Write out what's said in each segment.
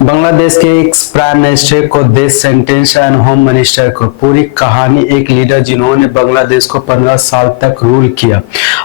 बांग्लादेश के ex prime minister को death sentence and home minister को पूरी कहानी। एक लीडर जिन्होंने बांग्लादेश को 15 साल तक रूल किया,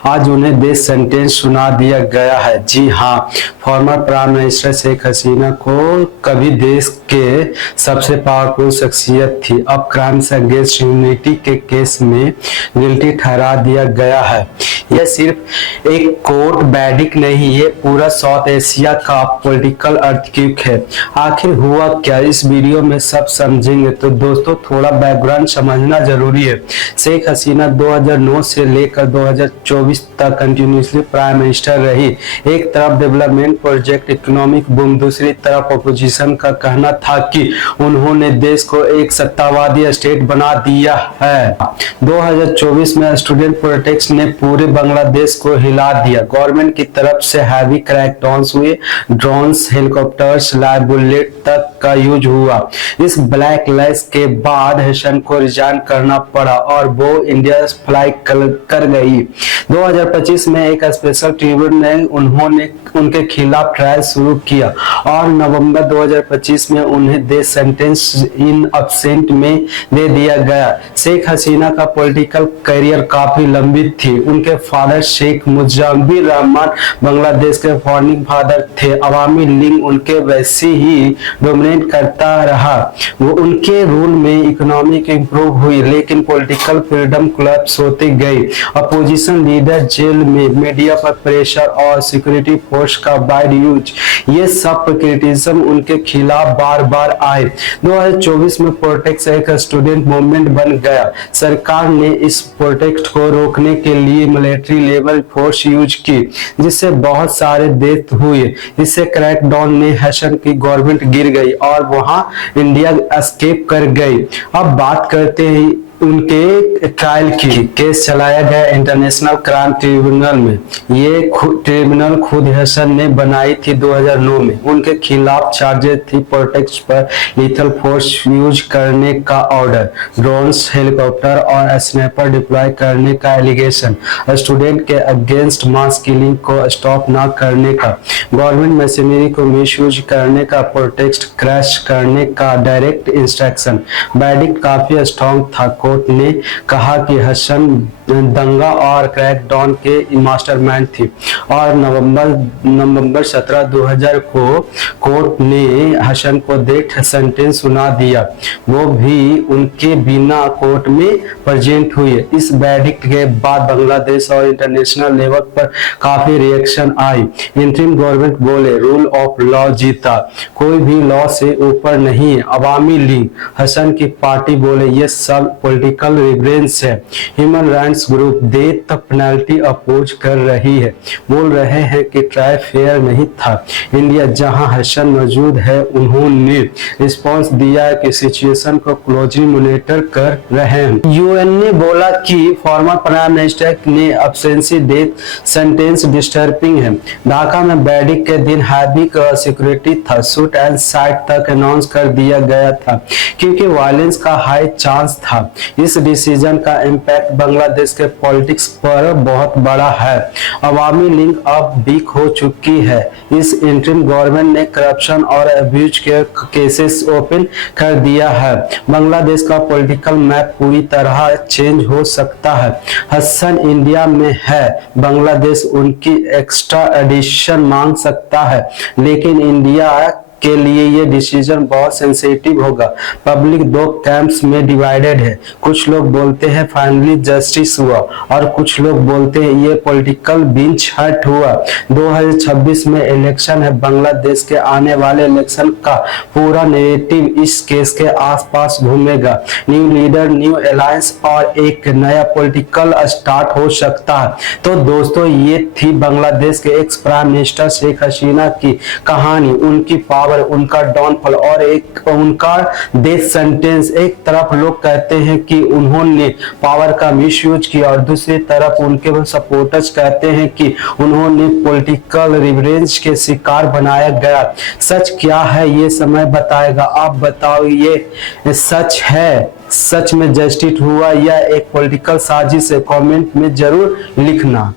आज उन्हें डेथ सेंटेंस सुना दिया गया है। जी हाँ, former prime minister Sheikh Hasina को कभी देश के सबसे पावरफुल शख्सियत थी, अब क्राइम्स अगेंस्ट ह्यूमैनिटी के केस में गिल्टी ठहरा दिया गया है। यह सिर्फ एक कोर्ट बैडिक नहीं, ये पूरा साउथ एशिया का पॉलिटिकल अर्थक्वेक है। आखिर हुआ क्या, इस वीडियो में सब समझेंगे। तो दोस्तों, थोड़ा बैकग्राउंड समझना जरूरी है। शेख हसीना 2009 से लेकर 2024 तक कंटिन्यूसली प्राइम मिनिस्टर रही। एक तरफ डेवलपमेंट प्रोजेक्ट, इकोनॉमिक बूम, दूसरी तरफ अपोजिशन का कहना था कि उन्होंने देश को एक सत्तावादी स्टेट बना दिया है। 2024 में स्टूडेंट प्रोटेस्ट ने पूरे बांग्लादेश को हिला दिया। गवर्नमेंट की तरफ से हैवी क्रैकडाउन्स हुए, ड्रोन्स, हेलीकॉप्टर्स, लाइव बुलेट तक का यूज हुआ। इस ब्लैक लिस्ट के बाद हसन को रिजाइन करना पड़ा और वो इंडिया फ्लाई कर गई। 2025 में एक स्पेशल ट्रिब्यूनल ने उन्होंने उनके खिलाफ ट्रायल शुरू किया और नवंबर 2025 में उन्हें डेथ सेंटेंस इन अब्सेंट में दे दिया गया। शेख हसीना का पॉलिटिकल करियर काफी लंबी थी। उनके फादर शेख मुजीबुर रहमान बांग्लादेश के फाउंडिंग फादर थे। अवामी लीग उनके वैसे ही डोमिनेट करता रहा। वो उनके रूल में इकोनॉमिक इंप्रूव हुई, लेकिन पॉलिटिकल फ्रीडम कोलैप्स होती गई। अपोजिशन लीडर जेल में, मीडिया पर प्रेशर और सिक्योरिटी फोर्स का वाइड यूज, ये सब क्रिटिसिज्म उनके खिलाफ बार बार आए। 2024 में प्रोटेस्ट एक स्टूडेंट मूवमेंट बन गया। सरकार ने इस प्रोटेस्ट को रोकने के लिए मिलिट्री लेवल फोर्स यूज की, जिससे बहुत सारे डेथ हुए। इससे क्रैकडाउन में हसन की गवर्नमेंट गिर गई और वहां इंडिया एस्केप कर गई। अब बात करते हैं उनके ट्रायल की। केस चलाया गया इंटरनेशनल क्राइम ट्रिब्यूनल में। ये ट्रिब्यूनल खुद हसन ने बनाई थी 2009 में। उनके खिलाफ चार्जेस थी प्रोटेस्ट पर लीथल फोर्स यूज करने का ऑर्डर, ड्रोन्स, हेलीकॉप्टर और स्नाइपर डिप्लॉय करने का एलिगेशन, स्टूडेंट के अगेंस्ट मास किलिंग को स्टॉप न करने का, गवर्नमेंट मशीनरी को मिसयूज करने का, प्रोटेस्ट क्रैश करने का डायरेक्ट इंस्ट्रक्शन। वर्डिक्ट काफी स्ट्रॉन्ग था। कोर्ट ने कहा कि हसन दंगा और क्रैकडाउन के मास्टरमाइंड थी और नवंबर 17, 2000 को कोर्ट ने हसन को डेथ सेंटेंस सुना दिया। वो भी उनके बिना कोर्ट में प्रेजेंट हुए। इस वर्डिक्ट के बाद बांग्लादेश और इंटरनेशनल लेवल पर काफी रिएक्शन आई। इंटरिम गवर्नमेंट बोले रूल ऑफ लॉ जीता, कोई भी लॉ से ऊपर नहीं है। अवामी लीग, हसन की पार्टी बोले ये सब पॉलिटिकल रिवेंज है। Human rights group death penalty oppose कर रही है, बोल रहे हैं कि ट्रायल फेयर नहीं था। इंडिया जहां हसन मौजूद है, उन्होंने रिस्पांस दिया है कि सिचुएशन को क्लोजली मॉनिटर कर रहे हैं। यूएन ने बोला कि फॉर्मर प्राइम मिनिस्टर ने एब्सेंसी डेथ सेंटेंस डिस्टर्बिंग है। ढाका में वर्डिक्ट के दिन हैवी सिक्योरिटी था, शूट एंड साइट तक अनाउंस कर दिया गया था क्योंकि वायलेंस का हाई चांस था। इस डिसीजन का इम्पैक्ट बांग्लादेश के पॉलिटिक्स पर बहुत बड़ा है। अवामी लीग अब वीक हो चुकी है। इस इंटरिम गवर्नमेंट ने करप्शन और अब्यूज के केसेस ओपन कर दिया है। बांग्लादेश का पॉलिटिकल मैप पूरी तरह चेंज हो सकता है। हसन इंडिया में है, बांग्लादेश उनकी एक्स्ट्रा एडिशन मांग सकता है, लेकिन इंडिया के लिए ये डिसीजन बहुत सेंसिटिव होगा। पब्लिक दो कैंप्स में डिवाइडेड है। कुछ लोग बोलते हैं फाइनली जस्टिस हुआ और कुछ लोग बोलते हैं ये पॉलिटिकल बिंच हट हुआ। 2026 में इलेक्शन है। बांग्लादेश के आने वाले इलेक्शन का पूरा नैरेटिव इस केस के आसपास घूमेगा। न्यू लीडर, न्यू अलायंस और एक नया पॉलिटिकल स्टार्ट हो सकता है। तो दोस्तों, ये थी बांग्लादेश के ex prime minister Sheikh Hasina की कहानी, उनकी पावर, उनका डाउनफॉल और एक उनका डेथ सेंटेंस। एक तरफ लोग कहते हैं कि उन्होंने पावर का मिसयूज किया और दूसरी तरफ उनके सपोर्टर्स कहते हैं कि उन्होंने पॉलिटिकल रिवेंज के शिकार बनाया गया। सच क्या है ये समय बताएगा। आप बताओ, ये सच है, सच में जस्टिस हुआ या एक पॉलिटिकल साजिश है? कमेंट में जरूर लिखना।